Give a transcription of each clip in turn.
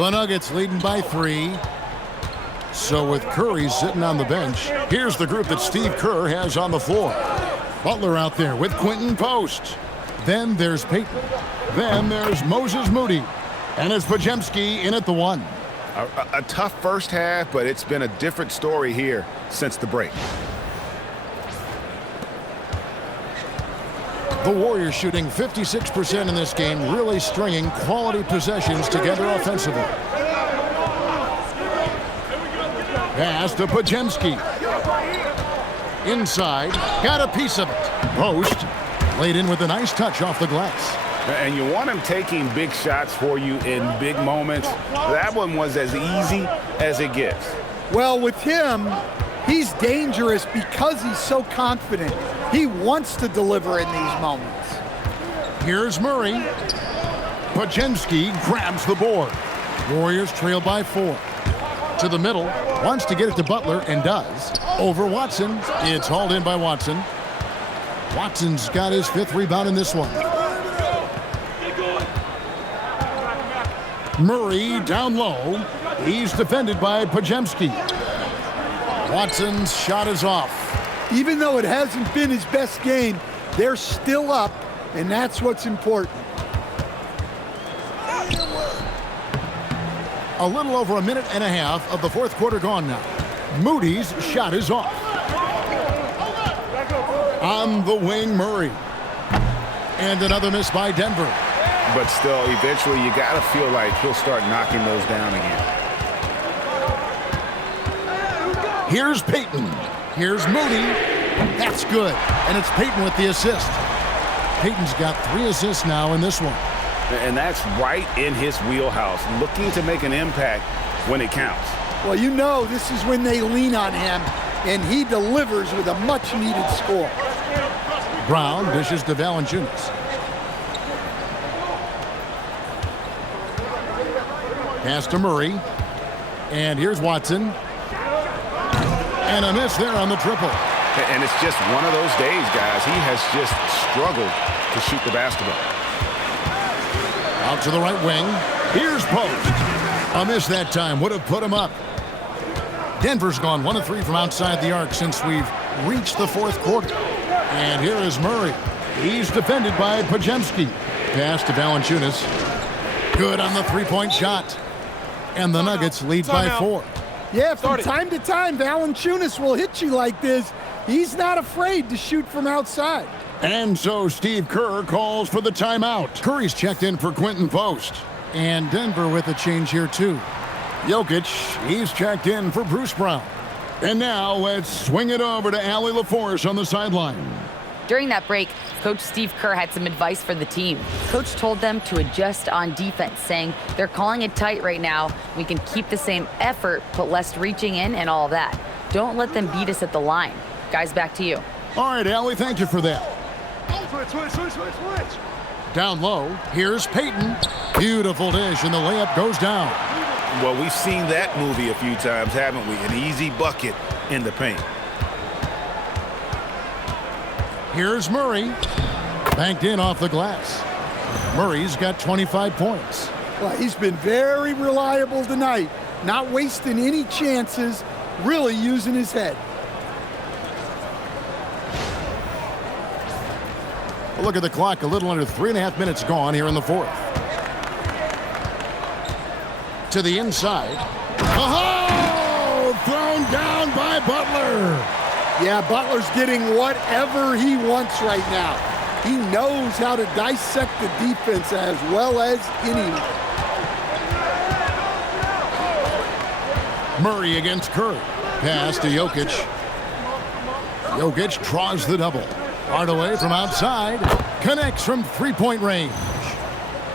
The Nuggets leading by 3. So with Curry sitting on the bench, here's the group that Steve Kerr has on the floor. Butler out there with Quinton Post. Then there's Payton. Then there's Moses Moody. And it's Podziemski in at the 1. A tough first half, but it's been a different story here since the break. The Warriors shooting 56% in this game, really stringing quality possessions together offensively. Pass to Podziemski. Inside, got a piece of it. Post, laid in with a nice touch off the glass. And you want him taking big shots for you in big moments. That one was as easy as it gets. Well, with him, he's dangerous because he's so confident. He wants to deliver in these moments. Here's Murray. Podziemski grabs the board. Warriors trail by 4. To the middle, wants to get it to Butler and does. Over Watson. It's hauled in by Watson. Watson's got his 5th rebound in this one. Murray down low. He's defended by Podziemski. Watson's shot is off. Even though it hasn't been his best game, they're still up, and that's what's important. A little over a minute and a half of the 4th quarter gone now. Moody's shot is off. On the wing, Murray. And another miss by Denver. But still, eventually, you got to feel like he'll start knocking those down again. Here's Payton. Here's Moody. That's good. And it's Payton with the assist. Payton's got 3 assists now in this one. And that's right in his wheelhouse, looking to make an impact when it counts. Well, you know this is when they lean on him, and he delivers with a much-needed score. Brown dishes to Valanciunas. Pass to Murray. And here's Watson. And a miss there on the triple. And it's just one of those days, guys. He has just struggled to shoot the basketball. Out to the right wing. Here's Post. A miss that time would have put him up. Denver's gone 1 of 3 from outside the arc since we've reached the 4th quarter. And here is Murray. He's defended by Podziemski. Pass to Valanciunas. Good on the 3-point shot. And the Nuggets lead by 4. Yeah, from time to time, Valanciunas will hit you like this. He's not afraid to shoot from outside. And so Steve Kerr calls for the timeout. Curry's checked in for Quinton Post. And Denver with a change here, too. Jokic, he's checked in for Bruce Brown. And now let's swing it over to Allie LaForce on the sideline. During that break, Coach Steve Kerr had some advice for the team. Coach told them to adjust on defense, saying they're calling it tight right now. We can keep the same effort, but less reaching in and all of that. Don't let them beat us at the line. Guys, back to you. All right, Allie, thank you for that. Switch. Down low, here's Payton. Beautiful dish, and the layup goes down. Well, we've seen that movie a few times, haven't we? An easy bucket in the paint. Here's Murray. Banked in off the glass. Murray's got 25 points. Well, he's been very reliable tonight. Not wasting any chances, really using his head. Look at the clock, a little under 3.5 minutes gone here in the 4th. To the inside. Oh! Thrown down by Butler. Yeah, Butler's getting whatever he wants right now. He knows how to dissect the defense as well as anyone. Murray against Curry. Pass to Jokic. Jokic draws the double. Hardaway from outside. Connects from 3-point range.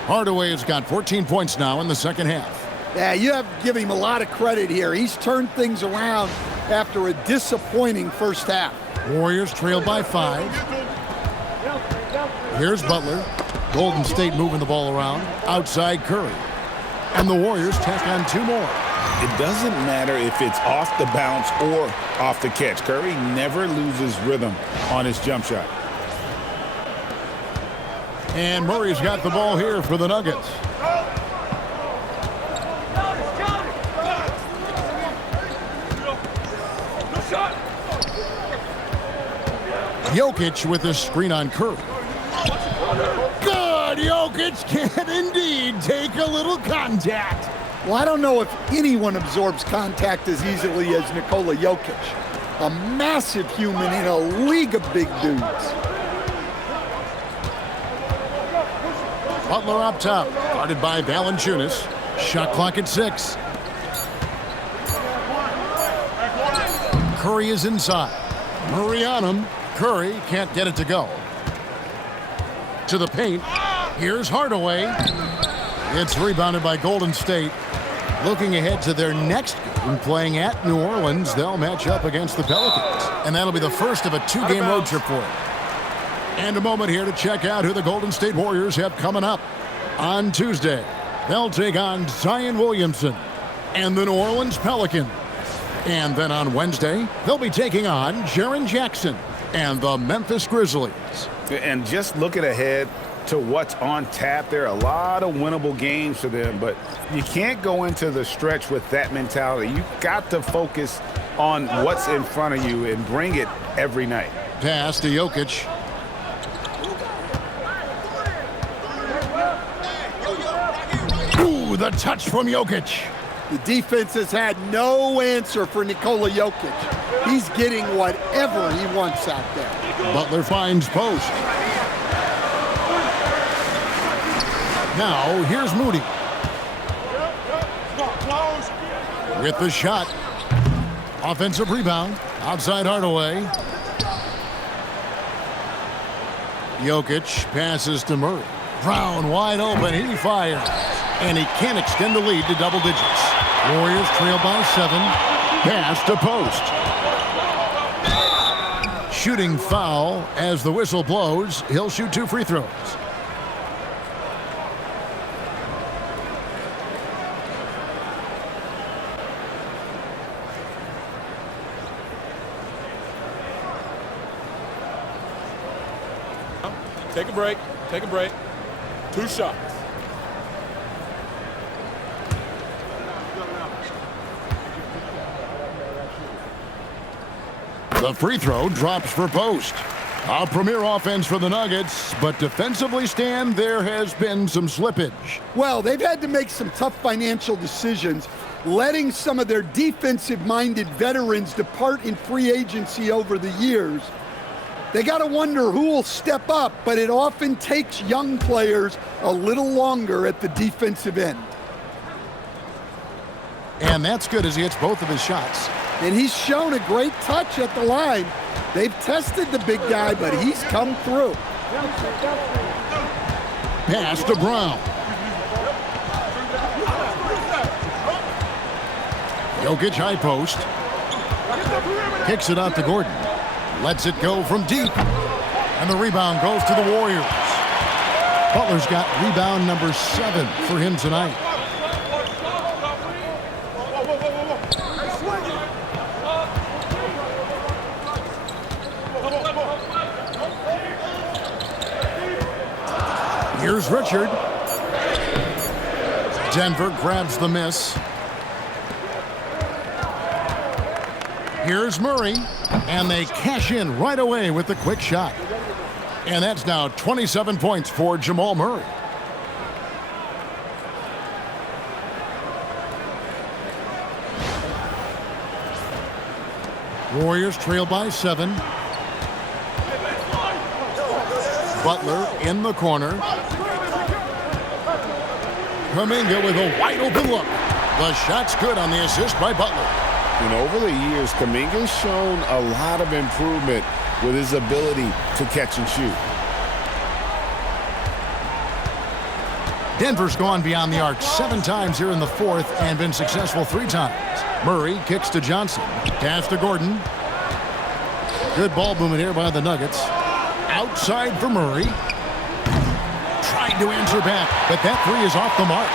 Hardaway has got 14 points now in the second half. Yeah, you have to give him a lot of credit here. He's turned things around after a disappointing first half. Warriors trail by 5. Here's Butler. Golden State moving the ball around. Outside Curry. And the Warriors tack on 2 more. It doesn't matter if it's off the bounce or off the catch. Curry never loses rhythm on his jump shot. And Murray's got the ball here for the Nuggets. Jokic with the screen on Curry. Good! Jokic can indeed take a little contact. Well, I don't know if anyone absorbs contact as easily as Nikola Jokic. A massive human in a league of big dudes. Butler up top, guarded by Valanciunas. Shot clock at 6. Curry is inside. Murray on him. Curry can't get it to go. To the paint. Here's Hardaway. It's rebounded by Golden State. Looking ahead to their next game, playing at New Orleans, they'll match up against the Pelicans. And that'll be the first of a 2-game road trip for them. And a moment here to check out who the Golden State Warriors have coming up. On Tuesday, they'll take on Zion Williamson and the New Orleans Pelicans. And then on Wednesday, they'll be taking on Jaren Jackson and the Memphis Grizzlies. And just looking ahead to what's on tap, there are a lot of winnable games for them, but you can't go into the stretch with that mentality. You've got to focus on what's in front of you and bring it every night. Pass to Jokic. Ooh, the touch from Jokic. The defense has had no answer for Nikola Jokic. He's getting whatever he wants out there. Butler finds post. Now, here's Moody. With the shot. Offensive rebound. Outside Hardaway. Jokic passes to Murray. Brown wide open. He fires. And he can't extend the lead to double digits. Warriors trail by 7. Pass to post. Shooting foul as the whistle blows. He'll shoot 2 free throws. Take a break. Take a break. 2 shots. The free throw drops for post. A premier offense for the Nuggets, but defensively, Stan, there has been some slippage. Well, they've had to make some tough financial decisions, letting some of their defensive-minded veterans depart in free agency over the years. They got to wonder who will step up, but it often takes young players a little longer at the defensive end. And that's good as he hits both of his shots. And he's shown a great touch at the line. They've tested the big guy, but he's come through. Pass to Brown. Jokic high post. Kicks it out to Gordon. Lets it go from deep. And the rebound goes to the Warriors. Butler's got rebound number 7 for him tonight. Here's Richard. Denver grabs the miss. Here's Murray. And they cash in right away with the quick shot. And that's now 27 points for Jamal Murray. Warriors trail by 7. Butler in the corner. Kuminga with a wide open look. The shot's good on the assist by Butler. And over the years, Kuminga's shown a lot of improvement with his ability to catch and shoot. Denver's gone beyond the arc 7 times here in the 4th and been successful 3 times. Murray kicks to Johnson. Pass to Gordon. Good ball movement here by the Nuggets. Outside for Murray. Tried to answer back, but that 3 is off the mark.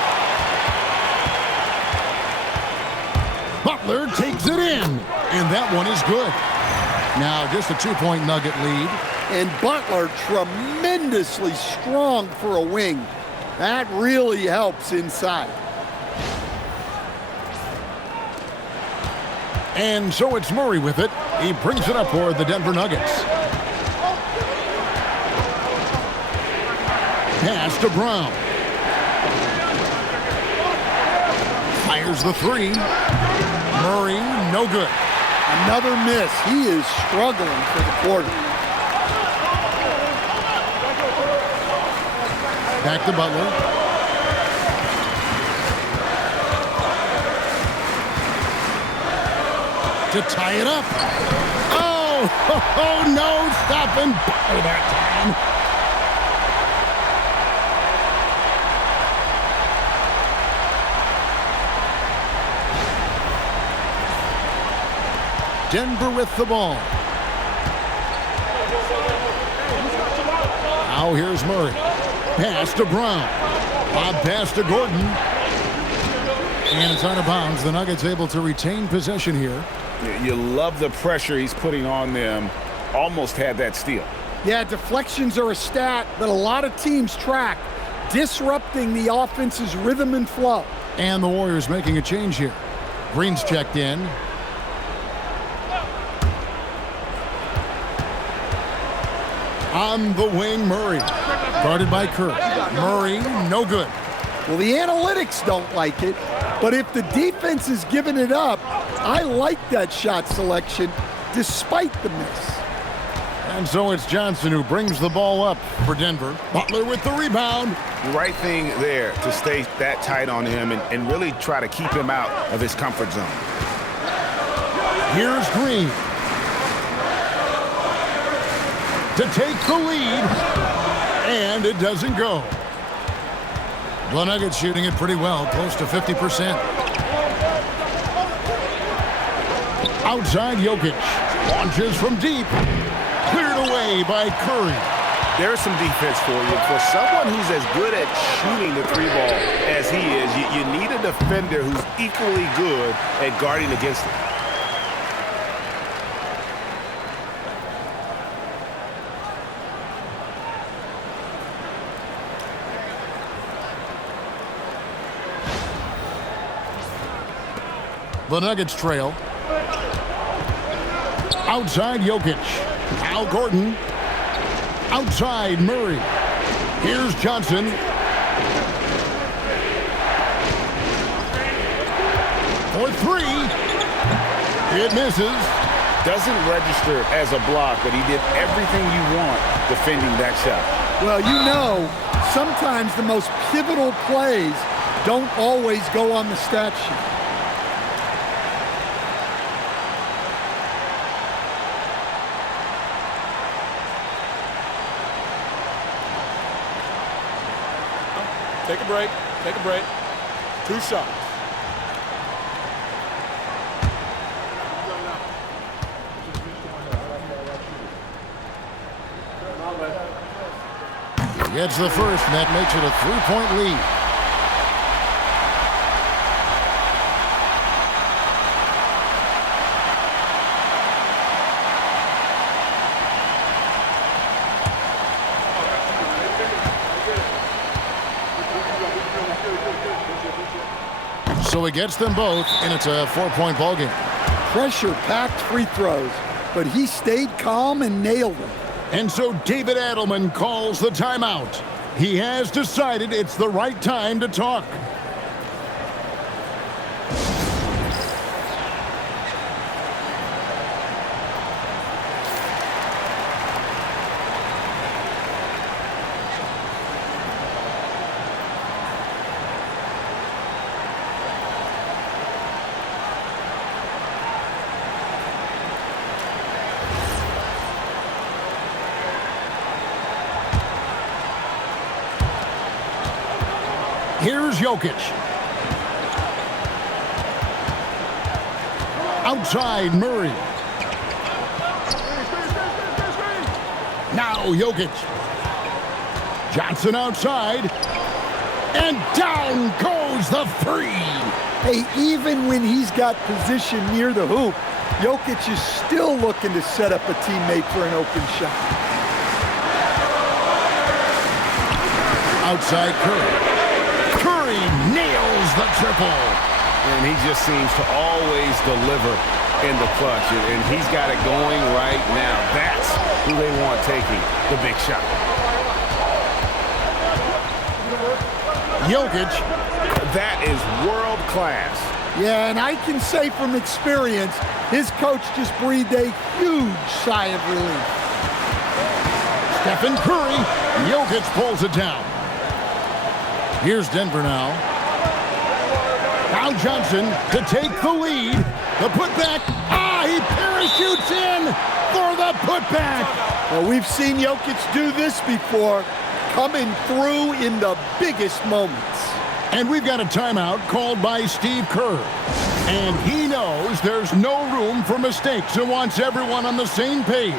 Butler takes it in, and that one is good. Now just a 2-point Nugget lead. And Butler tremendously strong for a wing. That really helps inside. And so it's Murray with it. He brings it up for the Denver Nuggets. Pass to Brown. Fires the three. Murray, no good. Another miss. He is struggling for the quarter. Back to Butler. To tie it up. Oh, no stopping Butler that time. Denver with the ball. Now here's Murray. Pass to Brown. Bob pass to Gordon. And it's out of bounds. The Nuggets able to retain possession here. You love the pressure he's putting on them. Almost had that steal. Yeah, deflections are a stat that a lot of teams track, disrupting the offense's rhythm and flow. And the Warriors making a change here. Green's checked in. On the wing, Murray. Guarded by Kerr. Murray, no good. Well, the analytics don't like it, but if the defense is giving it up, I like that shot selection despite the miss. And so it's Johnson who brings the ball up for Denver. Butler with the rebound. The right thing there to stay that tight on him and really try to keep him out of his comfort zone. Here's Green. To take the lead. And it doesn't go. The Nuggets shooting it pretty well, close to 50%. Outside Jokic. Launches from deep. Cleared away by Curry. There's some defense for you. For someone who's as good at shooting the three ball as he is, you need a defender who's equally good at guarding against it. The Nuggets trail. Outside Jokic. Now Gordon. Outside Murray. Here's Johnson. For three. It misses. Doesn't register as a block, but he did everything you want defending that shot. Well, you know, sometimes the most pivotal plays don't always go on the stat sheet. Take a break. Take a break. 2 shots. Gets the first, and that makes it a 3-point lead. So he gets them both, and it's a 4-point ball game. Pressure-packed free throws, but he stayed calm and nailed them. And so David Adelman calls the timeout. He has decided it's the right time to talk. Here's Jokic. Outside Murray. Now Jokic. Johnson outside. And down goes the three. Hey, even when he's got position near the hoop, Jokic is still looking to set up a teammate for an open shot. Outside Curry. Curry nails the triple. And he just seems to always deliver in the clutch. And he's got it going right now. That's who they want taking the big shot. Jokic. That is world class. Yeah, and I can say from experience, his coach just breathed a huge sigh of relief. Stephen Curry. Jokic pulls it down. Here's Denver now. Now Johnson to take the lead. The putback. He parachutes in for the putback. Well, we've seen Jokic do this before, coming through in the biggest moments. And we've got a timeout called by Steve Kerr. And he knows there's no room for mistakes and wants everyone on the same page.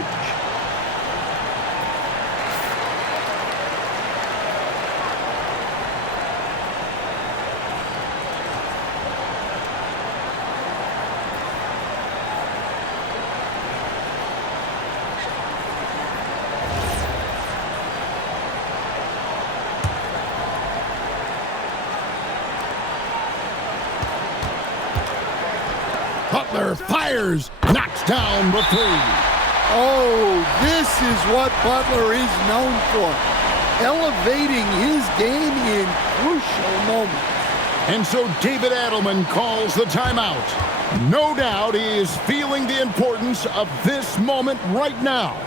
Butler fires, knocks down the three. Oh, this is what Butler is known for, elevating his game in crucial moments. And so David Adelman calls the timeout. No doubt he is feeling the importance of this moment right now.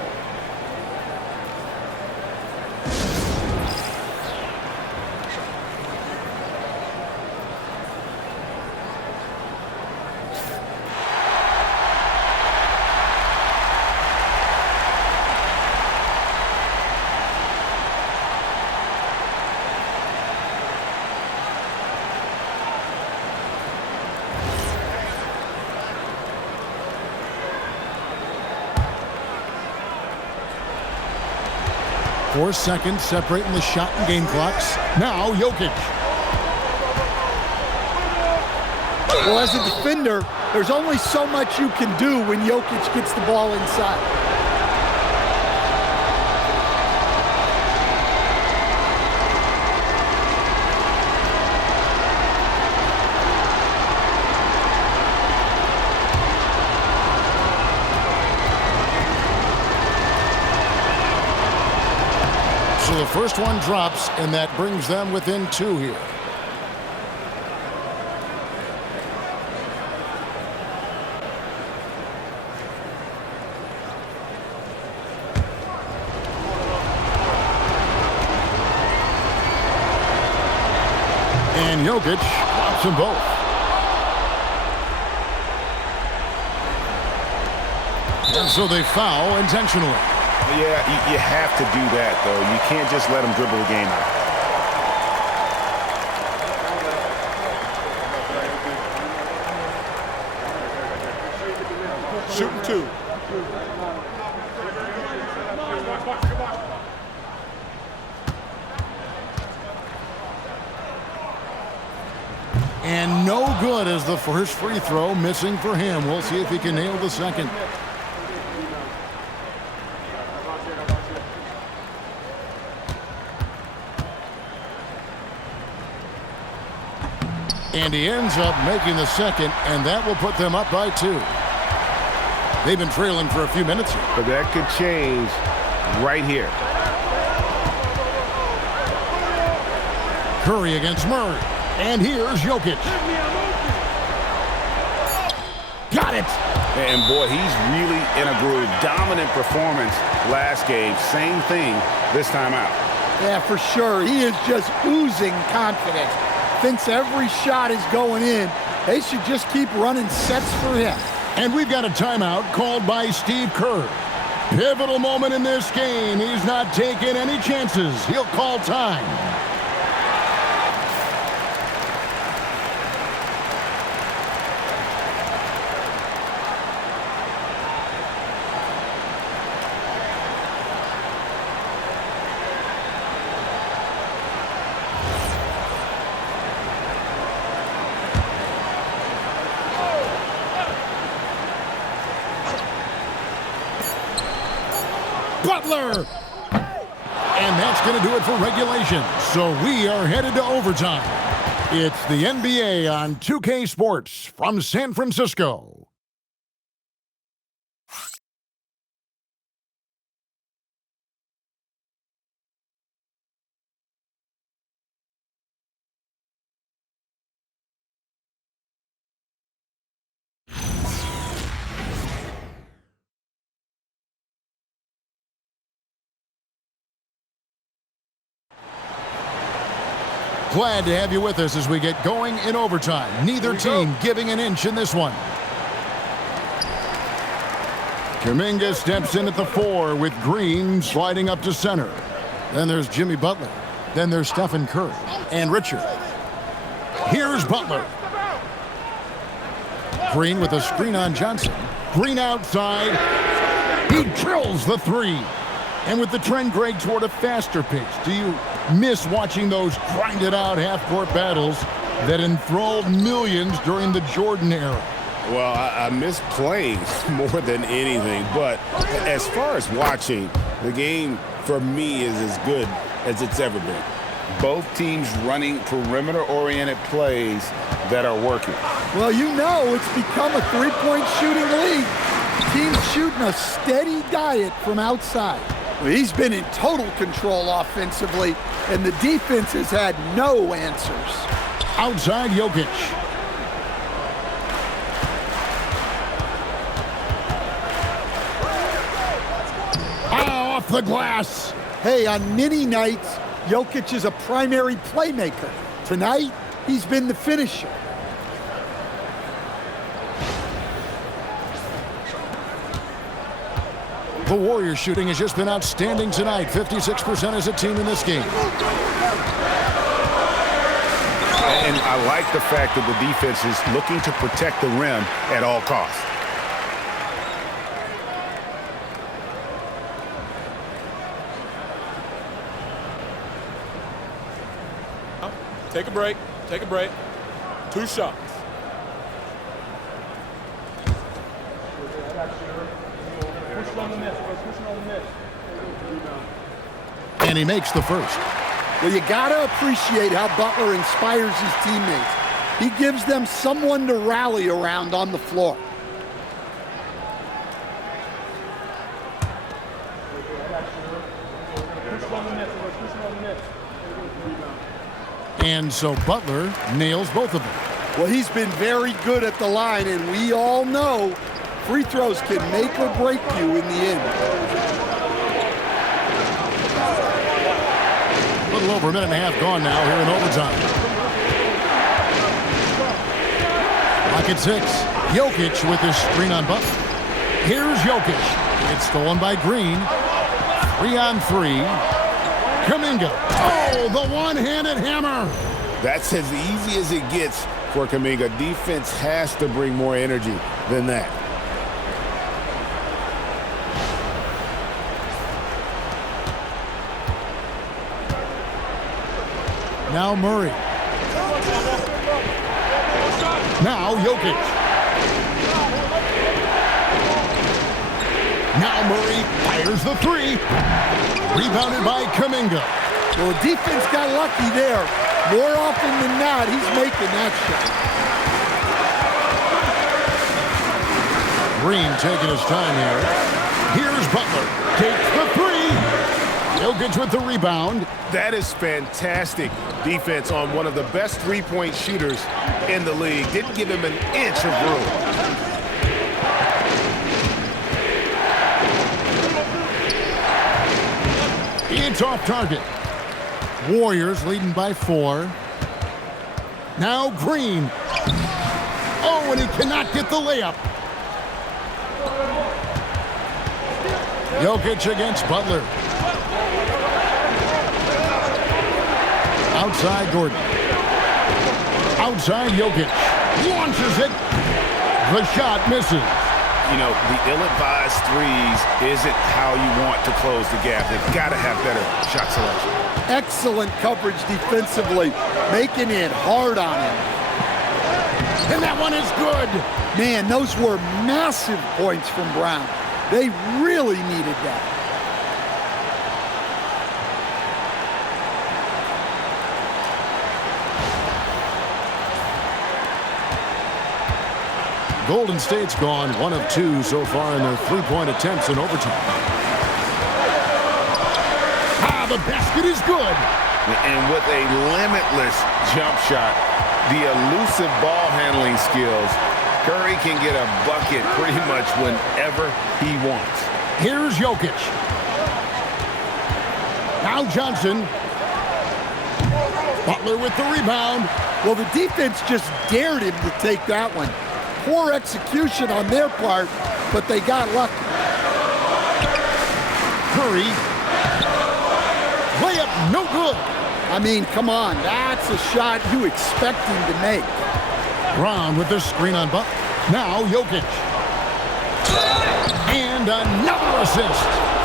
Four seconds separating the shot and game clocks. Now Jokic. Well, as a defender, there's only so much you can do when Jokic gets the ball inside. So the first one drops, and that brings them within two here. And Jokic drops them both. And so they foul intentionally. Yeah, you have to do that, though. You can't just let them dribble the game out. Shooting two. And no good as the first free throw missing for him. We'll see if he can nail the second. And he ends up making the second, and that will put them up by two. They've been trailing for a few minutes here. But that could change right here. Curry against Murray. And here's Jokic. Got it. And boy, he's really in a groove. Dominant performance last game. Same thing this time out. Yeah, for sure. He is just oozing confidence. Thinks every shot is going in. They should just keep running sets for him. And we've got a timeout called by Steve Kerr. Pivotal moment in this game. He's not taking any chances. He'll call time. Butler! And that's going to do it for regulation. So we are headed to overtime. It's the NBA on 2K Sports from San Francisco. Glad to have you with us as we get going in overtime. Neither team giving an inch in this one. Kuminga steps in at the 4 with Green sliding up to center. Then there's Jimmy Butler. Then there's Stephen Curry and Richard. Here's Butler. Green with a screen on Johnson. Green outside. He drills the 3. And with the trend, Greg, toward a faster pace, do you miss watching those grinded-out half-court battles that enthralled millions during the Jordan era? Well, I miss playing more than anything. But as far as watching, the game for me is as good as it's ever been. Both teams running perimeter-oriented plays that are working. Well, you know it's become a three-point shooting league. Teams shooting a steady diet from outside. Well, he's been in total control offensively, and the defense has had no answers. Outside Jokic. Off the glass. Hey, on many nights, Jokic is a primary playmaker. Tonight, he's been the finisher. The Warriors shooting has just been outstanding tonight. 56% as a team in this game. And I like the fact that the defense is looking to protect the rim at all costs. Take a break. Take a break. 2 shots. And he makes the first. Well, you got to appreciate how Butler inspires his teammates. He gives them someone to rally around on the floor. And so Butler nails both of them. Well, he's been very good at the line, and we all know free throws can make or break you in the end. A little over a minute and a half gone now here in overtime. Clock at 6. Jokic with his screen on Butler. Here's Jokic. It's stolen by Green. 3-on-3. Kuminga. Oh, the one-handed hammer. That's as easy as it gets for Kuminga. Defense has to bring more energy than that. Now Murray. Now Jokic. Now Murray fires the 3. Rebounded by Kuminga. Well, the defense got lucky there. More often than not, he's making that shot. Green taking his time here. Here's Butler. Takes the 3. Jokic with the rebound. That is fantastic defense on one of the best three-point shooters in the league. Didn't give him an inch of room. It's off target. Warriors leading by 4. Now Green. Oh, and he cannot get the layup. Jokic against Butler. Outside Gordon. Outside Jokic. Launches it. The shot misses. You know, the ill-advised threes isn't how you want to close the gap. They've got to have better shot selection. Excellent coverage defensively, making it hard on him. And that one is good. Man, those were massive points from Brown. They really needed that. Golden State's gone 1 of 2 so far in their three-point attempts in overtime. The basket is good. And with a limitless jump shot, the elusive ball handling skills, Curry can get a bucket pretty much whenever he wants. Here's Jokic. Now Johnson. Butler with the rebound. Well, the defense just dared him to take that one. Poor execution on their part, but they got lucky. Curry. Layup, no good. I mean, come on, that's a shot you expect him to make. Brown with the screen on Butler. Now Jokic. And another assist.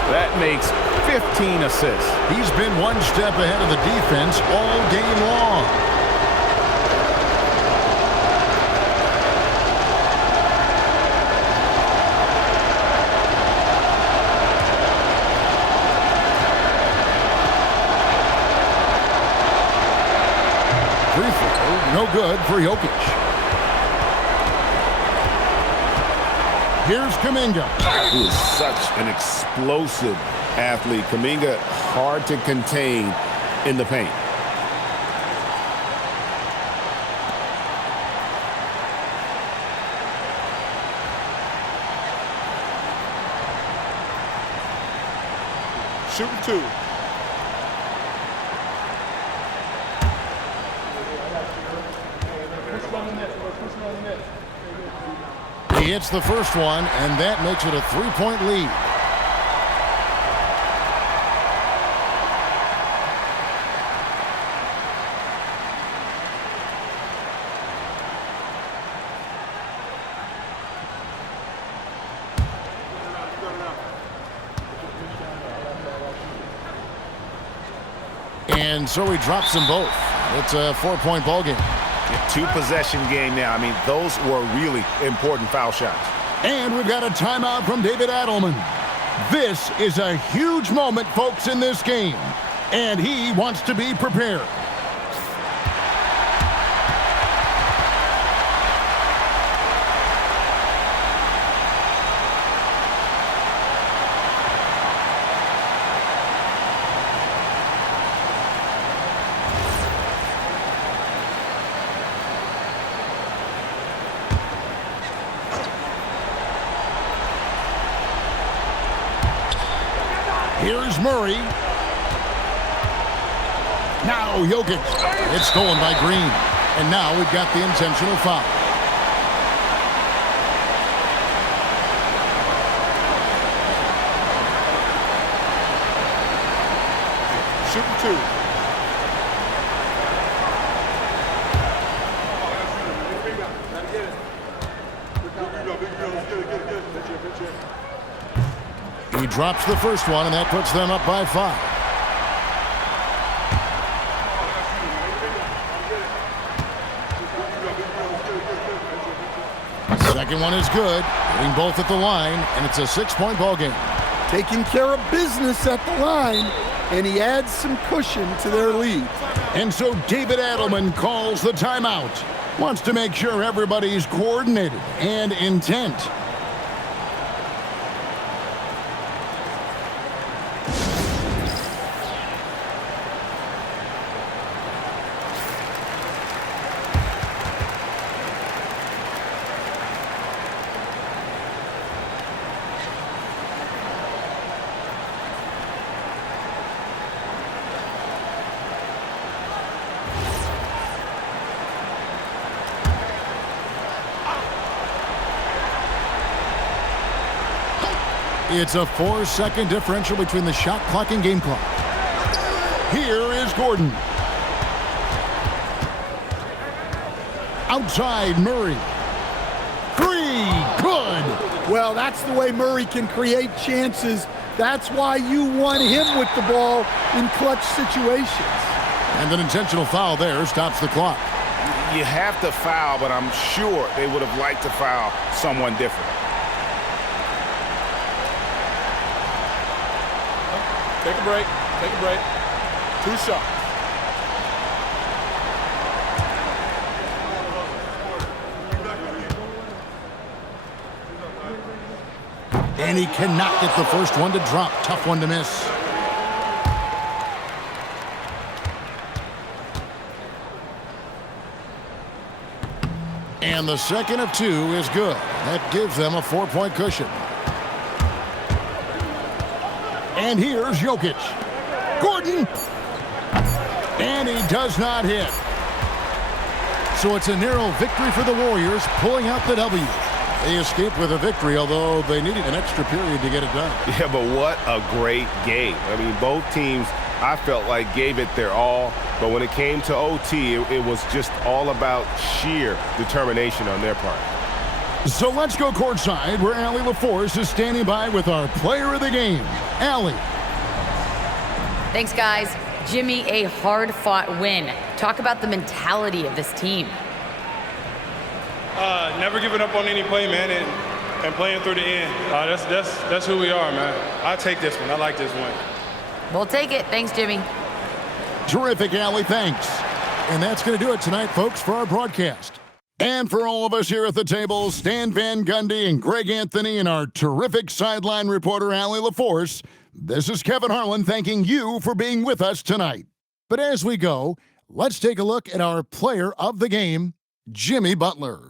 That makes 15 assists. He's been one step ahead of the defense all game long. Free throw, no good for Jokic. Here's Kuminga. He is such an explosive athlete. Kuminga, hard to contain in the paint. Shooting 2. He hits the first one, and that makes it a 3-point lead. And so he drops them both. It's a 4-point ball game. Two-possession game now. I mean, those were really important foul shots. And we've got a timeout from David Adelman. This is a huge moment, folks, in this game. And he wants to be prepared. Here's Murray. Now Jokic. It's stolen by Green. And now we've got the intentional foul. Shooting 2. He drops the first one, and that puts them up by 5. Second one is good. Hitting both at the line, and it's a 6-point ball game. Taking care of business at the line, and he adds some cushion to their lead. And so David Adelman calls the timeout. Wants to make sure everybody's coordinated and intent. It's a 4-second differential between the shot clock and game clock. Here is Gordon. Outside, Murray. 3, good. Well, that's the way Murray can create chances. That's why you want him with the ball in clutch situations. And an intentional foul there stops the clock. You have to foul, but I'm sure they would have liked to foul someone different. Take a break. Take a break. 2 shots. And he cannot get the first one to drop. Tough one to miss. And the second of 2 is good. That gives them a 4-point cushion. And here's Jokic. Gordon. And he does not hit. So it's a narrow victory for the Warriors, pulling out the W. They escaped with a victory, although they needed an extra period to get it done. Yeah, but what a great game. I mean, both teams, I felt like, gave it their all. But when it came to OT, it was just all about sheer determination on their part. So let's go courtside, where Allie LaForce is standing by with our player of the game, Allie. Thanks, guys. Jimmy, a hard-fought win. Talk about the mentality of this team. Never giving up on any play, man, and playing through the end. That's who we are, man. I take this one. I like this one. We'll take it. Thanks, Jimmy. Terrific, Allie. Thanks. And that's going to do it tonight, folks, for our broadcast. And for all of us here at the table, Stan Van Gundy and Greg Anthony and our terrific sideline reporter, Allie LaForce, this is Kevin Harlan thanking you for being with us tonight. But as we go, let's take a look at our player of the game, Jimmy Butler.